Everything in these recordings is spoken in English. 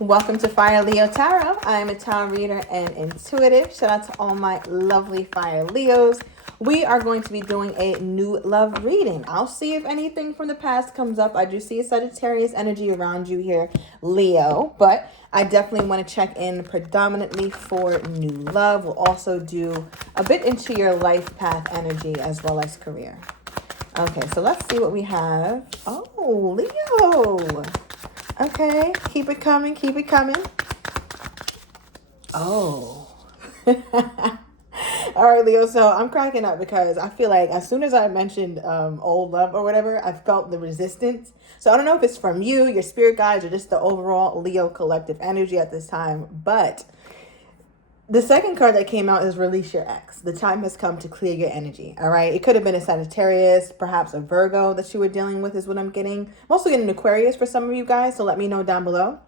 Welcome to Fire Leo Tarot. I am a tarot reader and intuitive. Shout out to all my lovely Fire Leos. We are going to be doing a new love reading. I'll see if anything from the past comes up. I do see a Sagittarius energy around you here, Leo, but I definitely want to check in predominantly for new love. We'll also do a bit into your life path energy as well as career. Okay, so let's see what we have. Oh, Leo. Okay, keep it coming, keep it coming. Oh. All right, Leo, so I'm cracking up because I feel like as soon as I mentioned old love or whatever, I felt the resistance. So I don't know if it's from you, your spirit guides, or just the overall Leo collective energy at this time, but the second card that came out is Release Your Ex. The time has come to clear your energy, all right? It could have been a Sagittarius, perhaps a Virgo that you were dealing with is what I'm getting. I'm also getting an Aquarius for some of you guys, so let me know down below.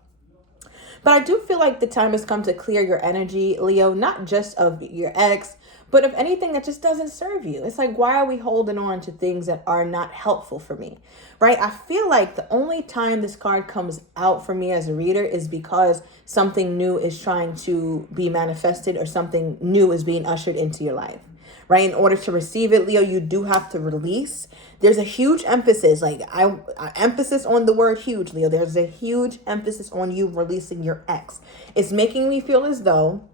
But I do feel like the time has come to clear your energy, Leo, not just of your ex, but of anything that just doesn't serve you. It's like, why are we holding on to things that are not helpful for me, right? I feel like the only time this card comes out for me as a reader is because something new is trying to be manifested or something new is being ushered into your life, right? In order to receive it, Leo, you do have to release. There's a huge emphasis, like I emphasis on the word huge, Leo. There's a huge emphasis on you releasing your ex. It's making me feel as though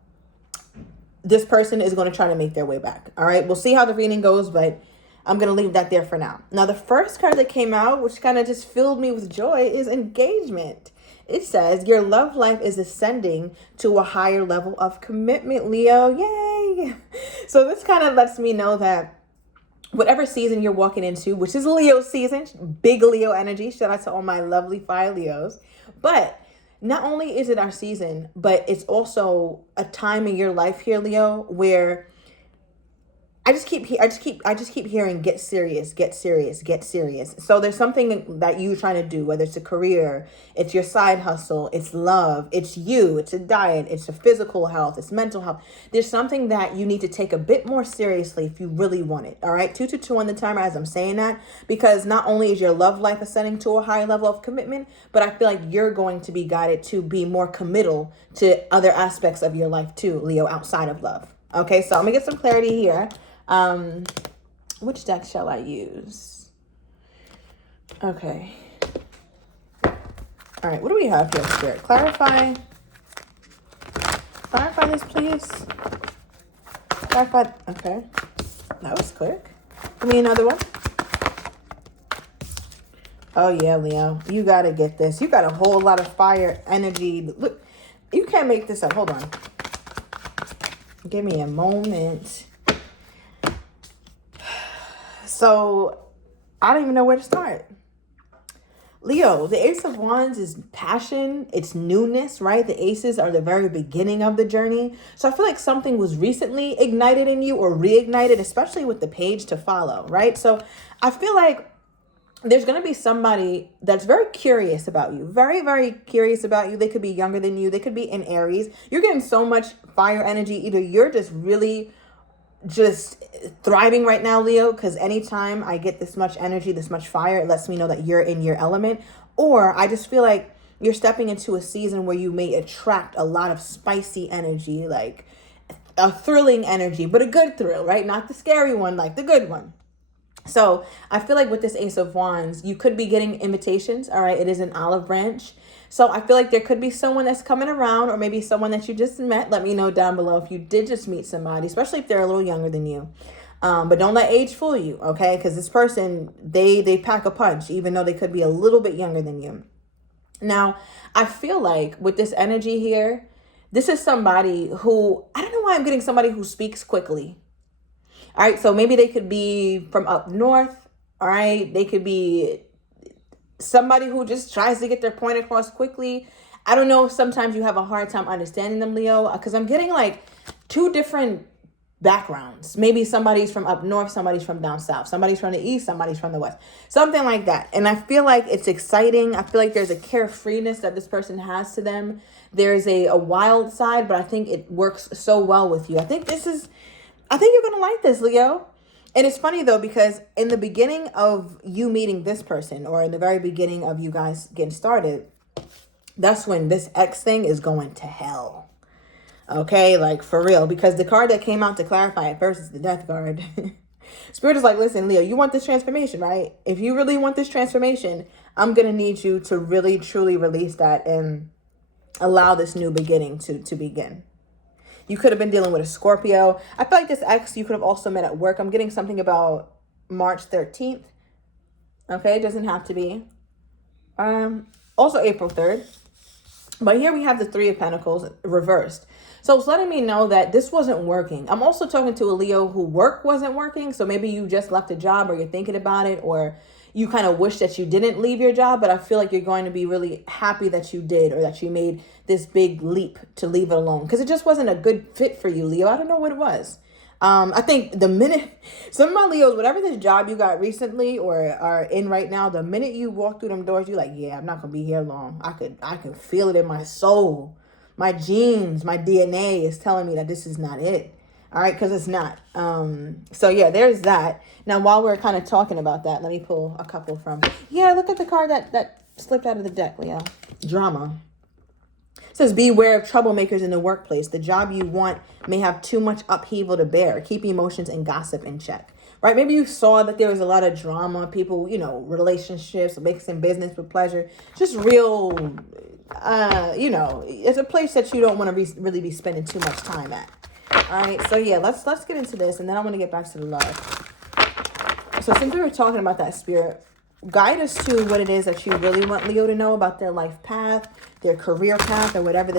this person is going to try to make their way back. All right, we'll see how the reading goes, but I'm going to leave that there for now. Now, the first card that came out, which kind of just filled me with joy, is engagement. It says, your love life is ascending to a higher level of commitment, Leo. Yay! So this kind of lets me know that whatever season you're walking into, which is Leo season, big Leo energy, shout out to all my lovely Fire Leos, but not only is it our season, but it's also a time in your life here, Leo, where I just keep hearing get serious, get serious, get serious. So there's something that you're trying to do, whether it's a career, it's your side hustle, it's love, it's you, it's a diet, it's a physical health, it's mental health. There's something that you need to take a bit more seriously if you really want it. All right, 222 on the timer as I'm saying that, because not only is your love life ascending to a higher level of commitment, but I feel like you're going to be guided to be more committal to other aspects of your life too, Leo, outside of love. Okay, so I'm gonna get some clarity here. Which deck shall I use? Okay. All right, what do we have here, Spirit? Clarify this, please. Clarify. Okay. That was quick. Give me another one. Oh, yeah, Leo. You got to get this. You got a whole lot of fire energy. Look, you can't make this up. Hold on. Give me a moment. So, I don't even know where to start. Leo, the Ace of Wands is passion. It's newness, right? The aces are the very beginning of the journey. So I feel like something was recently ignited in you or reignited, especially with the page to follow, right? So I feel like there's going to be somebody that's very curious about you. Very, very curious about you. They could be younger than you. They could be in Aries. You're getting so much fire energy. Either you're just really just thriving right now, Leo, because anytime I get this much energy, this much fire, it lets me know that you're in your element. Or I just feel like you're stepping into a season where you may attract a lot of spicy energy, like a thrilling energy, but a good thrill, right? Not the scary one, like the good one. So I feel like with this Ace of Wands, you could be getting invitations. All right. It is an olive branch. So I feel like there could be someone that's coming around, or maybe someone that you just met. Let me know down below if you did just meet somebody, especially if they're a little younger than you. But don't let age fool you. Okay. Because this person, they pack a punch, even though they could be a little bit younger than you. Now, I feel like with this energy here, this is somebody who, I don't know why I'm getting somebody who speaks quickly. All right, so maybe they could be from up north, all right? They could be somebody who just tries to get their point across quickly. I don't know if sometimes you have a hard time understanding them, Leo, because I'm getting like two different backgrounds. Maybe somebody's from up north, somebody's from down south, somebody's from the east, somebody's from the west, something like that. And I feel like it's exciting. I feel like there's a carefreeness that this person has to them. There's a wild side, but I think it works so well with you. I think you're going to like this, Leo. And it's funny, though, because in the beginning of you meeting this person, or in the very beginning of you guys getting started, That's when this X thing is going to hell. Okay, like for real, because the card that came out to clarify it first is the Death card. Spirit is like, listen, Leo, you want this transformation, right? If you really want this transformation, I'm going to need you to really, truly release that and allow this new beginning to begin. You could have been dealing with a Scorpio. I feel like this ex you could have also met at work. I'm getting something about March 13th. Okay, it doesn't have to be. Also April 3rd. But here we have the Three of Pentacles reversed. So it's letting me know that this wasn't working. I'm also talking to a Leo who work wasn't working. So maybe you just left a job, or you're thinking about it, or you kind of wish that you didn't leave your job. But I feel like you're going to be really happy that you did, or that you made this big leap to leave it alone, because it just wasn't a good fit for you, Leo. I don't know what it was. I think the minute some of my Leos, whatever this job you got recently or are in right now, the minute you walk through them doors, you're like, yeah, I'm not gonna be here long. I can feel it in my soul. My genes, my DNA is telling me that this is not it. All right, because it's not. So yeah, there's that. Now, while we're kind of talking about that, let me pull a couple from. Yeah, look at the card that slipped out of the deck, Leo. Drama. It says, beware of troublemakers in the workplace. The job you want may have too much upheaval to bear. Keep emotions and gossip in check. Right? Maybe you saw that there was a lot of drama, people, relationships, mixing business with pleasure. Just real, it's a place that you don't want to really be spending too much time at. All right. So yeah, let's get into this, and then I want to get back to the love. So since we were talking about that, Spirit, guide us to what it is that you really want Leo to know about their life path, their career path, or whatever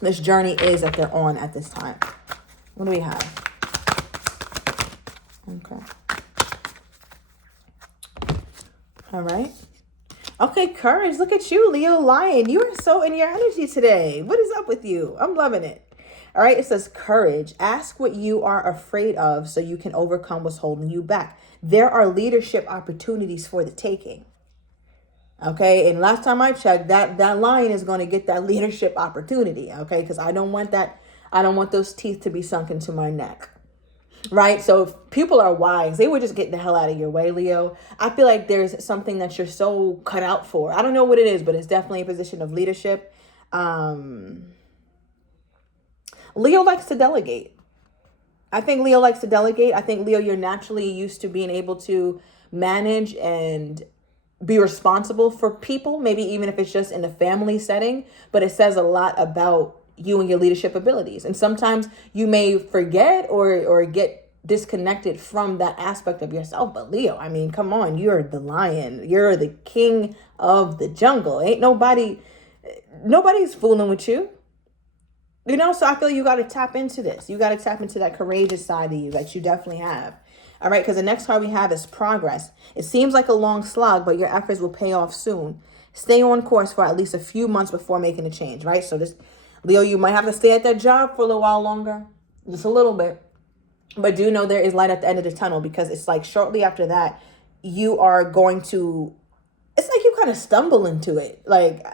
this journey is that they're on at this time. What do we have? Okay. All right. Okay, courage. Look at you, Leo Lion. You are so in your energy today. What is up with you? I'm loving it. All right. It says courage. Ask what you are afraid of so you can overcome what's holding you back. There are leadership opportunities for the taking. Okay. And last time I checked, that lion is going to get that leadership opportunity. Okay. Because I don't want that. I don't want those teeth to be sunk into my neck. Right. So if people are wise, they would just get the hell out of your way, Leo. I feel like there's something that you're so cut out for. I don't know what it is, but it's definitely a position of leadership. Leo likes to delegate. I think Leo likes to delegate. I think, Leo, you're naturally used to being able to manage and be responsible for people, maybe even if it's just in a family setting. But it says a lot about you and your leadership abilities. And sometimes you may forget or get disconnected from that aspect of yourself. But Leo, I mean, come on, you're the lion. You're the king of the jungle. Ain't nobody's fooling with you. So I feel you got to tap into this. You got to tap into that courageous side of you that you definitely have. All right, because the next card we have is progress. It seems like a long slog, but your efforts will pay off soon. Stay on course for at least a few months before making a change, right? So this, Leo, you might have to stay at that job for a little while longer, just a little bit. But do know there is light at the end of the tunnel, because it's like shortly after that, you are going to, it's like you kind of stumble into it. Like,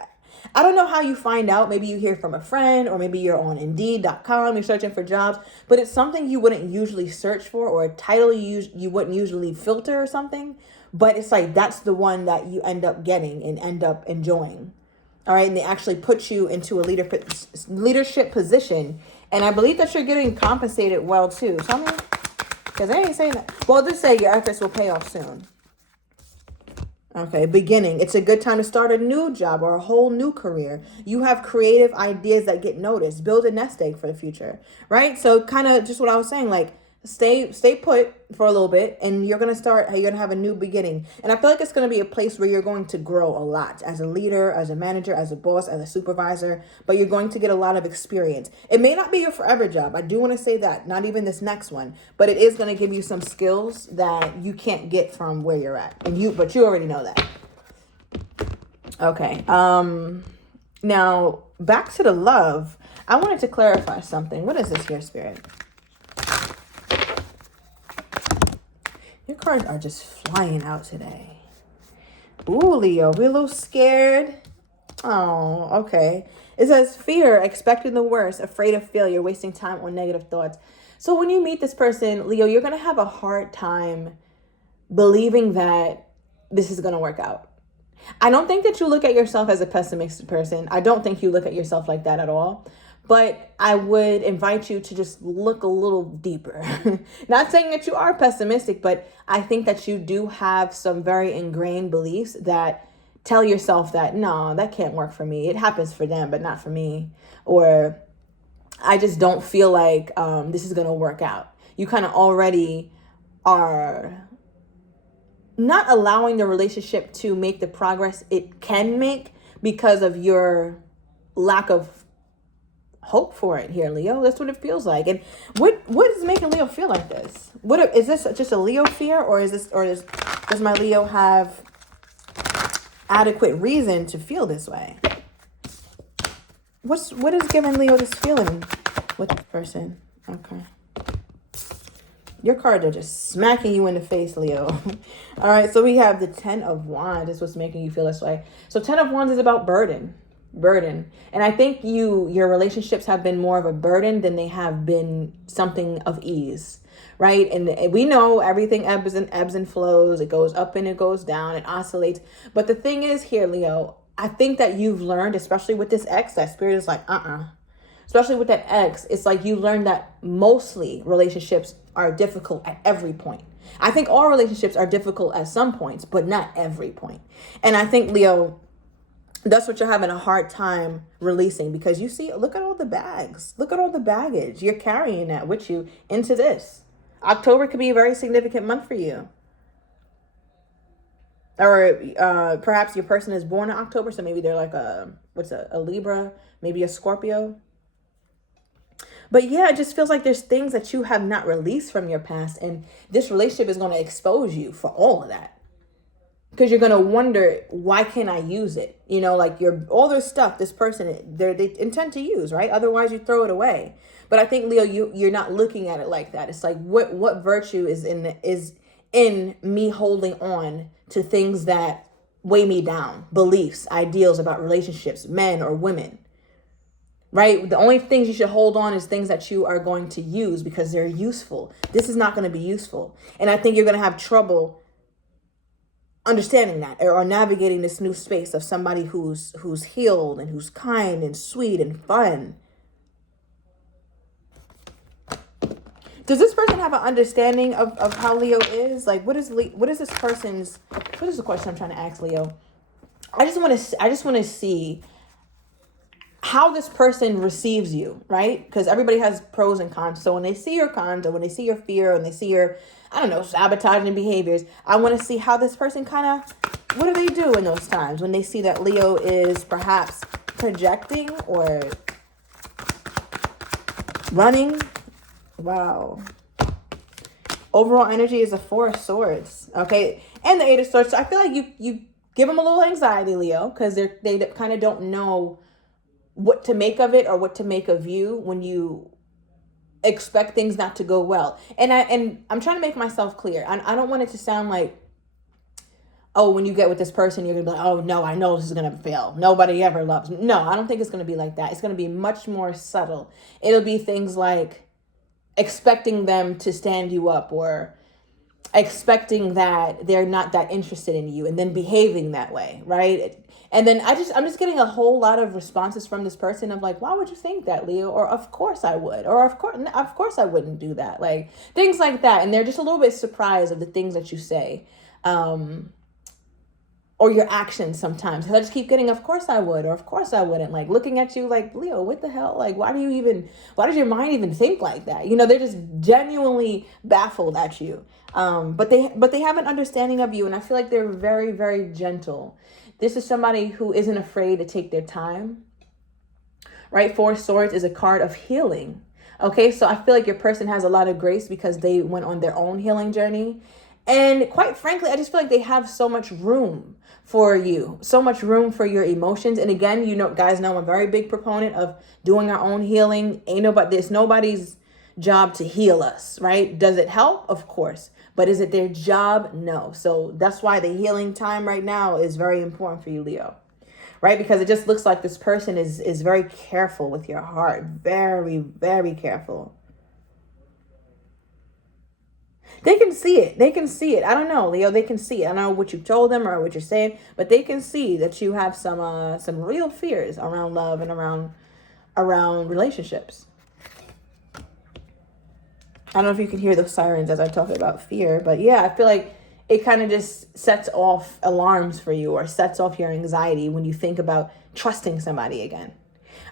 I don't know how you find out. Maybe you hear from a friend, or maybe you're on Indeed.com, you're searching for jobs, but it's something you wouldn't usually search for, or a title you wouldn't usually filter or something. But it's like that's the one that you end up getting and end up enjoying. All right. And they actually put you into a leadership position. And I believe that you're getting compensated well, too. Tell me, because they ain't saying that. Well, just say your efforts will pay off soon. Okay, beginning. It's a good time to start a new job or a whole new career. You have creative ideas that get noticed. Build a nest egg for the future, right? So kind of just what I was saying, like stay put for a little bit, and you're going to have a new beginning. And I feel like it's going to be a place where you're going to grow a lot as a leader, as a manager, as a boss, as a supervisor, but you're going to get a lot of experience. It may not be your forever job. I do want to say that, not even this next one, but it is going to give you some skills that you can't get from where you're at. But you already know that. Okay. Now back to the love. I wanted to clarify something. What is this here, Spirit? Your cards are just flying out today. Ooh, Leo, we're a little scared. Oh, okay. It says fear, expecting the worst, afraid of failure, wasting time on negative thoughts. So when you meet this person, Leo, you're going to have a hard time believing that this is going to work out. I don't think that you look at yourself as a pessimistic person. I don't think you look at yourself like that at all. But I would invite you to just look a little deeper. Not saying that you are pessimistic, but I think that you do have some very ingrained beliefs that tell yourself that, no, that can't work for me. It happens for them, but not for me. Or I just don't feel like this is going to work out. You kind of already are not allowing the relationship to make the progress it can make because of your lack of hope for it here, Leo. That's what it feels like. And what is making Leo feel like this? Is this just a Leo fear, or does my Leo have adequate reason to feel this way? What is giving Leo this feeling with this person? Okay. Your cards are just smacking you in the face, Leo. All right, so we have the 10 of Wands. That's what's making you feel this way. So 10 of Wands is about burden. And I think your relationships have been more of a burden than they have been something of ease, right? And we know everything ebbs and flows. It goes up and it goes down. It oscillates. But the thing is here, Leo, I think that you've learned, especially with this ex, that spirit is like, especially with that ex, it's like you learned that mostly relationships are difficult at every point. I think all relationships are difficult at some points, but not every point. And I think, Leo, that's what you're having a hard time releasing, because you see, look at all the bags. Look at all the baggage. You're carrying that with you into this. October could be a very significant month for you. Or perhaps your person is born in October, so maybe they're like a Libra, maybe a Scorpio. But yeah, it just feels like there's things that you have not released from your past, and this relationship is going to expose you for all of that. Because you're going to wonder, why can't I use it? You know, like all this stuff, this person, they intend to use, right? Otherwise you throw it away. But I think, Leo, you're not looking at it like that. It's like, what virtue is in me holding on to things that weigh me down, beliefs, ideals about relationships, men or women, right? The only things you should hold on is things that you are going to use because they're useful. This is not going to be useful. And I think you're going to have trouble understanding that, or navigating this new space of somebody who's healed and who's kind and sweet and fun. Does this person have an understanding of how Leo is? Like, what is the question I'm trying to ask, Leo? I just want to see how this person receives you, right? Because everybody has pros and cons. So when they see your cons, or when they see your fear, and they see your, I don't know, sabotaging behaviors, I want to see how this person kind of, what do they do in those times when they see that Leo is perhaps projecting or running. Wow. Overall energy is a 4 of Swords. Okay. And the 8 of Swords. So I feel like you give them a little anxiety, Leo, because they kind of don't know what to make of it or what to make of you when you expect things not to go well. And I'm trying to make myself clear. I don't want it to sound like, oh, when you get with this person, you're going to be like, oh, no, I know this is going to fail. Nobody ever loves me. No, I don't think it's going to be like that. It's going to be much more subtle. It'll be things like expecting them to stand you up, or expecting that they're not that interested in you, and then behaving that way, right? And then I'm just getting a whole lot of responses from this person of like, why would you think that, Leo? Or of course I would, or of course I wouldn't do that, like things like that. And they're just a little bit surprised of the things that you say, or your actions sometimes. I just keep getting, of course I would, or of course I wouldn't, like looking at you like, Leo, what the hell? Like, why does your mind even think like that? You know, they're just genuinely baffled at you. But they have an understanding of you, and I feel like they're very, very gentle. This is somebody who isn't afraid to take their time, right? 4 of Swords is a card of healing. Okay, so I feel like your person has a lot of grace because they went on their own healing journey. And quite frankly, I just feel like they have so much room for you, so much room for your emotions. And again, guys know I'm a very big proponent of doing our own healing. It's nobody's job to heal us, right? Does it help? Of course. But is it their job? No. So that's why the healing time right now is very important for you, Leo, right? Because it just looks like this person is very careful with your heart. Very, very careful. They can see it. They can see it. I don't know, Leo. They can see it. I don't know what you told them or what you're saying, but they can see that you have some real fears around love and around relationships. I don't know if you can hear the sirens as I talk about fear, but yeah, I feel like it kind of just sets off alarms for you or sets off your anxiety when you think about trusting somebody again.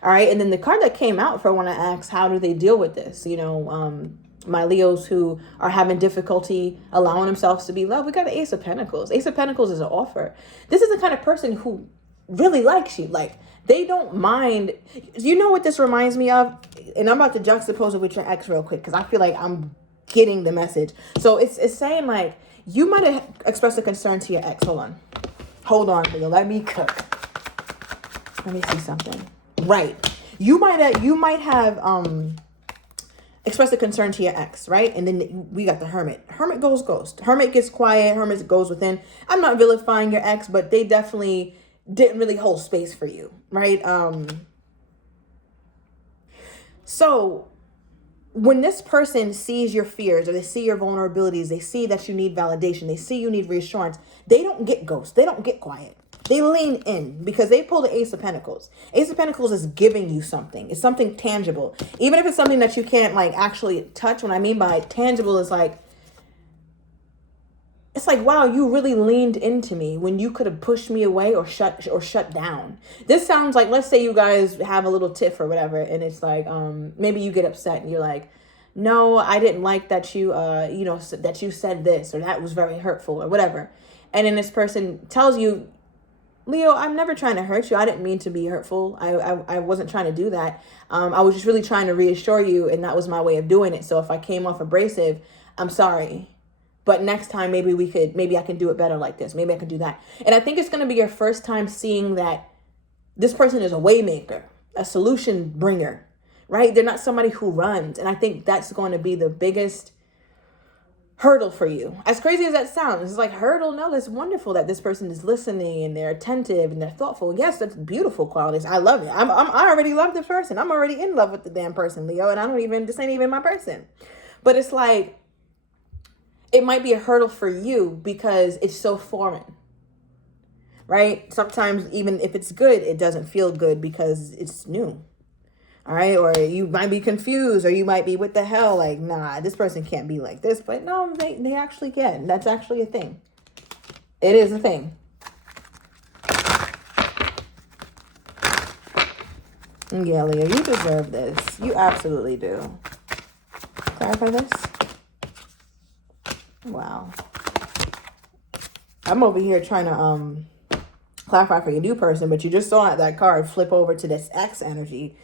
All right. And then the card that came out for when I asked, how do they deal with this? You know, my Leos who are having difficulty allowing themselves to be loved. We got the Ace of Pentacles. Ace of Pentacles is an offer. This is the kind of person who really likes you. Like, they don't mind. You know what this reminds me of? And I'm about to juxtapose it with your ex real quick because I feel like I'm getting the message. So it's saying like, you might have expressed a concern to your ex. Hold on, Leo. Let me cook. Let me see something. Right. You might have expressed a concern to your ex, right? And then we got the Hermit. Hermit goes ghost. Hermit gets quiet. Hermit goes within. I'm not vilifying your ex, but they definitely didn't really hold space for you, right? So when this person sees your fears or they see your vulnerabilities, they see that you need validation, they see you need reassurance, they don't get ghost. They don't get quiet. They lean in because they pull the Ace of Pentacles. Ace of Pentacles is giving you something. It's something tangible. Even if it's something that you can't like actually touch. What I mean by tangible is like, it's like, wow, you really leaned into me when you could have pushed me away or shut down. This sounds like, let's say you guys have a little tiff or whatever, and it's like, maybe you get upset and you're like, no, I didn't like that you, that you said this, or that was very hurtful or whatever. And then this person tells you, Leo, I'm never trying to hurt you. I didn't mean to be hurtful. I wasn't trying to do that. I was just really trying to reassure you, and that was my way of doing it. So if I came off abrasive, I'm sorry. But next time, maybe I can do it better like this. Maybe I can do that. And I think it's going to be your first time seeing that this person is a way maker, a solution bringer, right? They're not somebody who runs. And I think that's going to be the biggest hurdle for you. As crazy as that sounds, it's like hurdle. No, it's wonderful that this person is listening and they're attentive and they're thoughtful. Yes, that's beautiful qualities. I love it. I already love this person. I'm already in love with the damn person, Leo. And this ain't even my person. But it's like, it might be a hurdle for you because it's so foreign, right? Sometimes even if it's good, it doesn't feel good because it's new. All right. Or you might be confused, or you might be, what the hell? Like, nah, this person can't be like this. But no, they actually can. That's actually a thing. It is a thing. Yeah, Leo, you deserve this. You absolutely do. Clarify this. Wow. I'm over here trying to clarify for your new person, but you just saw that card flip over to this X energy.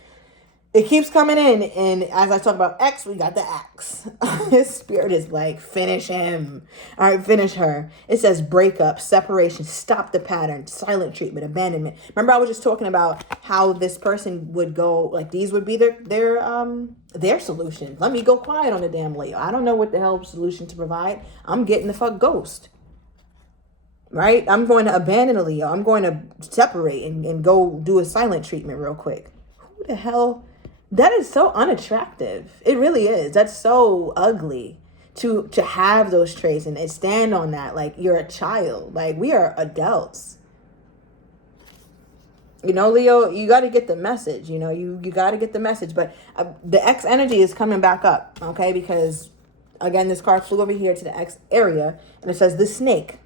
It keeps coming in, and as I talk about X, we got the X. His spirit is like, finish him. All right, finish her. It says breakup, separation, stop the pattern, silent treatment, abandonment. Remember, I was just talking about how this person would go, like these would be their solution. Let me go quiet on the damn Leo. I don't know what the hell solution to provide. I'm getting the fuck ghost. Right? I'm going to abandon a Leo. I'm going to separate and go do a silent treatment real quick. Who the hell? That is so unattractive. It really is. That's so ugly to have those traits and stand on that. Like, you're a child. Like, we are adults. You know, Leo, you got to get the message. You know, you got to get the message. But the X energy is coming back up, okay? Because, again, this card flew over here to the X area, and it says the snake.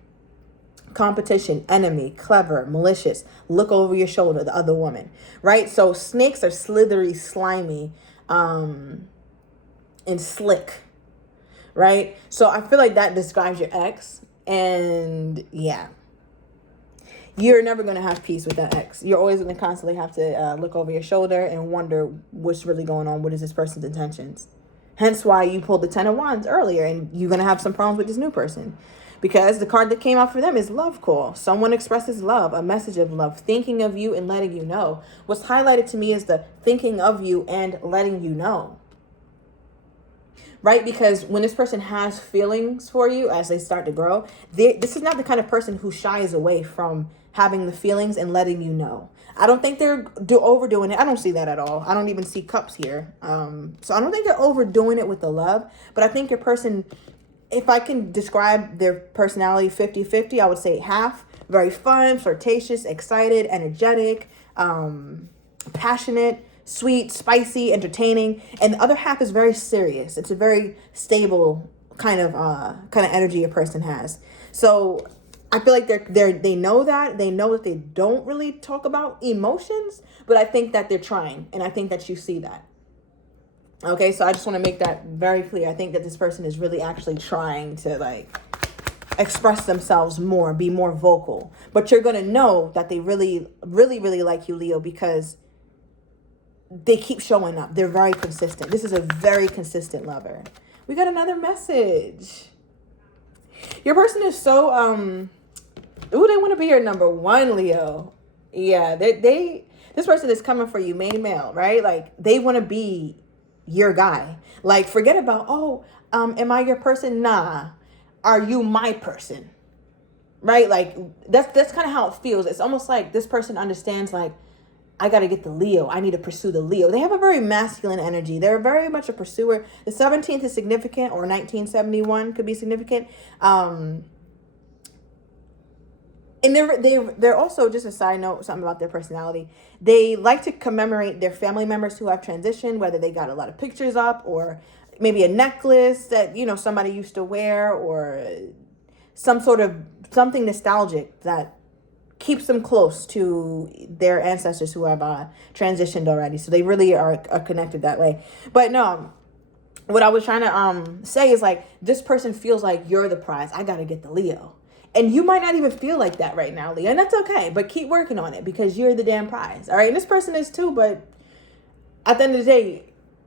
Competition, enemy, clever, malicious, look over your shoulder, the other woman, right? So snakes are slithery, slimy, and slick, right? So I feel like that describes your ex, and yeah, you're never going to have peace with that ex. You're always going to constantly have to look over your shoulder and wonder what's really going on. What is this person's intentions? Hence why you pulled the 10 of Wands earlier, and you're going to have some problems with this new person. Because the card that came out for them is love call. Someone expresses love, a message of love, thinking of you and letting you know. What's highlighted to me is the thinking of you and letting you know. Right? Because when this person has feelings for you as they start to grow, this is not the kind of person who shies away from having the feelings and letting you know. I don't think they're overdoing it. I don't see that at all. I don't even see cups here. So I don't think they're overdoing it with the love. But I think your person if I can describe their personality 50-50, I would say half very fun, flirtatious, excited, energetic, passionate, sweet, spicy, entertaining, and the other half is very serious. It's a very stable kind of energy a person has. So I feel like they know that they don't really talk about emotions, but I think that they're trying, and I think that you see that. Okay, so I just want to make that very clear. I think that this person is really actually trying to like express themselves more, be more vocal. But you're going to know that they really, really, really like you, Leo, because they keep showing up. They're very consistent. This is a very consistent lover. We got another message. Your person is so, they want to be your number one, Leo. Yeah, this person is coming for you, main male, right? Like, they want to be your guy. Like, forget about, am I your person? Nah. Are you my person? Right? Like, that's kind of how it feels. It's almost like this person understands, like, I got to get the Leo. I need to pursue the Leo. They have a very masculine energy. They're very much a pursuer. The 17th is significant, or 1971 could be significant. And they're also, just a side note, something about their personality. They like to commemorate their family members who have transitioned, whether they got a lot of pictures up, or maybe a necklace that, somebody used to wear, or something nostalgic that keeps them close to their ancestors who have transitioned already. So they really are connected that way. But no, what I was trying to say is, like, this person feels like you're the prize. I got to get the Leo. And you might not even feel like that right now, Leo. And that's okay. But keep working on it, because you're the damn prize. All right. And this person is too. But at the end of the day,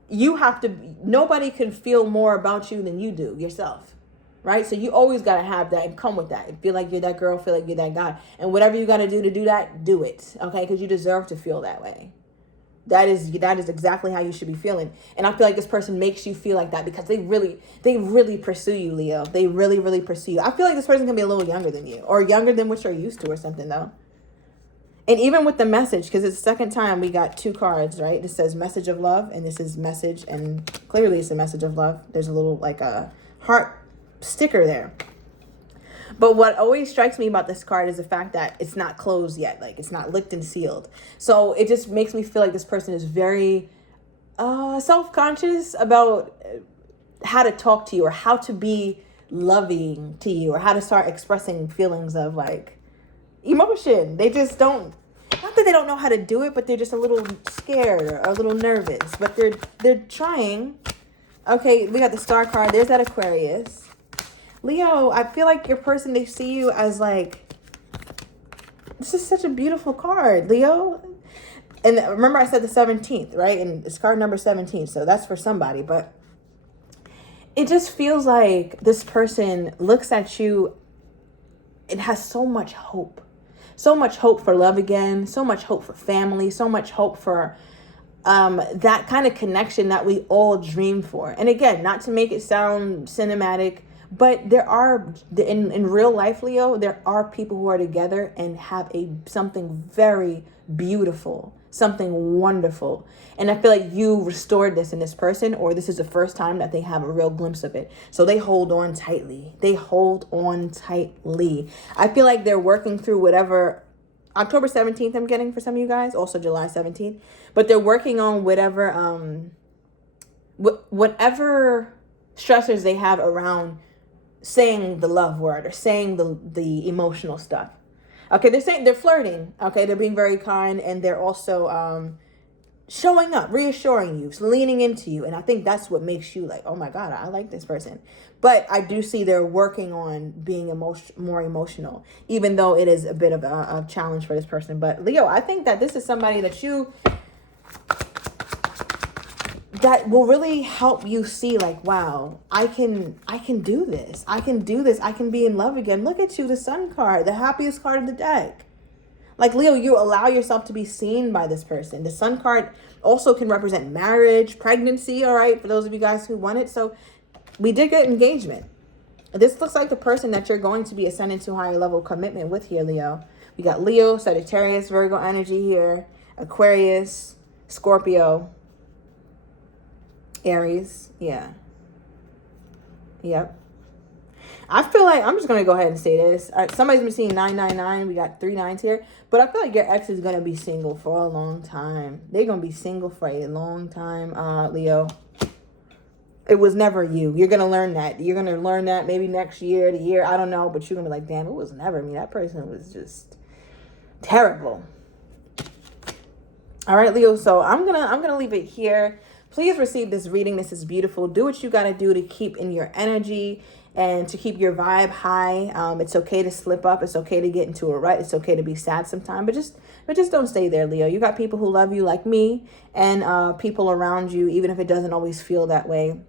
nobody can feel more about you than you do yourself. Right? So you always got to have that and come with that. And feel like you're that girl, feel like you're that guy. And whatever you got to do that, do it. Okay? Because you deserve to feel that way. That is exactly how you should be feeling. And I feel like this person makes you feel like that because they really pursue you, Leo. They really, really pursue you. I feel like this person can be a little younger than you, or younger than what you're used to, or something, though. And even with the message, because it's the second time we got two cards, right? This says message of love, and this is message, and clearly it's a message of love. There's a little, like, a heart sticker there. But what always strikes me about this card is the fact that it's not closed yet. Like, it's not licked and sealed. So it just makes me feel like this person is very self-conscious about how to talk to you, or how to be loving to you, or how to start expressing feelings of, like, emotion. They just don't, not that they don't know how to do it, but they're just a little scared or a little nervous. But they're trying. Okay, we got the star card. There's that Aquarius. Leo, I feel like your person, they see you as, like, this is such a beautiful card, Leo. And remember I said the 17th, right? And it's card number 17, so that's for somebody. But it just feels like this person looks at you and has so much hope. So much hope for love again. So much hope for family. So much hope for that kind of connection that we all dream for. And again, not to make it sound cinematic, but there are, in real life, Leo, there are people who are together and have something very beautiful, something wonderful. And I feel like you restored this in this person, or this is the first time that they have a real glimpse of it. So they hold on tightly. They hold on tightly. I feel like they're working through whatever, October 17th I'm getting for some of you guys, also July 17th. But they're working on whatever stressors they have around saying the love word, or saying the emotional stuff. Okay, they're flirting. Okay, they're being very kind, and they're also showing up, reassuring you, leaning into you. And I think that's what makes you like, oh my God, I like this person. But I do see they're working on being more emotional, even though it is a bit of a challenge for this person. But Leo, I think that this is somebody that will really help you see, like, wow, I can do this. I can do this. I can be in love again. Look at you, the Sun card, the happiest card of the deck. Like, Leo, you allow yourself to be seen by this person. The Sun card also can represent marriage, pregnancy, all right, for those of you guys who want it. So we did get engagement. This looks like the person that you're going to be ascending to higher level commitment with here, Leo. We got Leo, Sagittarius, Virgo energy here, Aquarius, Scorpio, Aries. Yeah. Yep. I feel like I'm just going to go ahead and say this. Somebody's been seeing 999. We got 3 9s here. But I feel like your ex is going to be single for a long time. They're going to be single for a long time, Leo. It was never you. You're going to learn that. You're going to learn that maybe next year, the year. I don't know. But you're going to be like, damn, it was never me. That person was just terrible. All right, Leo. So I'm gonna leave it here. Please receive this reading. This is beautiful. Do what you got to do to keep in your energy and to keep your vibe high. It's okay to slip up. It's okay to get into a rut. It's okay to be sad sometimes, but just don't stay there, Leo. You got people who love you like me, and people around you, even if it doesn't always feel that way.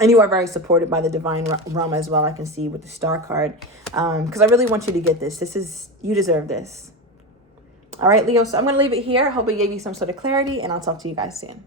And you are very supported by the divine realm as well. I can see with the star card, because I really want you to get this. You deserve this. All right, Leo. So I'm going to leave it here. I hope it gave you some sort of clarity, and I'll talk to you guys soon.